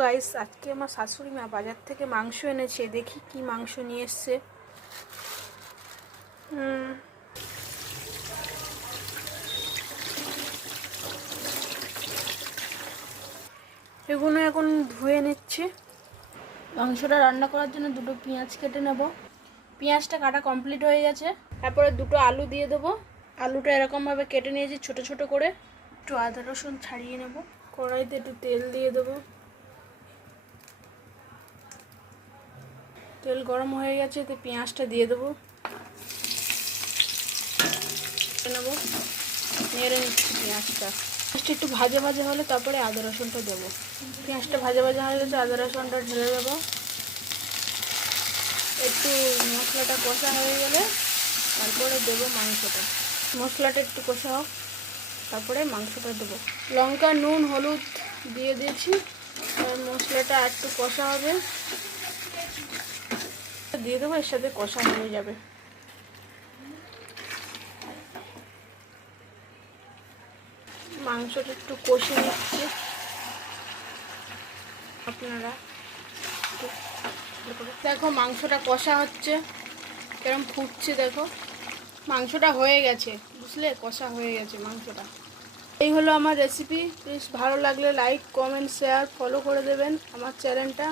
Guys, আজকে আমার শাশুড়ি মা বাজার থেকে মাংস এনেছে। দেখি কি মাংস নিয়ে এসছে। এগুলো এখন ধুয়ে নিচ্ছি। মাংসটা রান্না করার জন্য দুটো পেঁয়াজ কেটে নেব। পেঁয়াজটা কাটা কমপ্লিট হয়ে গেছে। তারপরে দুটো আলু দিয়ে দেবো। আলুটা এরকমভাবে কেটে নিয়েছি ছোট ছোট করে। একটু আদা রসুন ছাড়িয়ে নেব। কড়াইতে একটু তেল দিয়ে দেবো। তেল গরম হয়ে গেছে, তো পেঁয়াজটা দিয়ে দেবো। নেবো, নেড়ে নিচ্ছি পেঁয়াজটা। পেঁয়াজটা একটু ভাজা ভাজা হলে তারপরে আদা রসুনটা দেবো। পেঁয়াজটা ভাজা ভাজা হয়ে গেছে, আদা রসুনটা ঢেলে দেবো। একটু মশলাটা কষা হয়ে গেলে তারপরে দেবো মাংসটা। মশলাটা একটু কষা হোক, তারপরে মাংসটা দেবো। লঙ্কা, নুন, হলুদ দিয়ে দিয়েছি। আর মশলাটা একটু কষা হবে, দিয়ে দেবো। এর সাথে কষা হয়ে যাবে। মাংসটা একটু কষে নিচ্ছি। আপনারা দেখো মাংসটা কষা হচ্ছে, কেরম ফুটছে দেখো। মাংসটা হয়ে গেছে, বুঝলে, কষা হয়ে গেছে মাংসটা। এই হলো আমার রেসিপি। প্লিজ ভালো লাগলে লাইক, কমেন্ট, শেয়ার, ফলো করে দেবেন আমার চ্যানেলটা।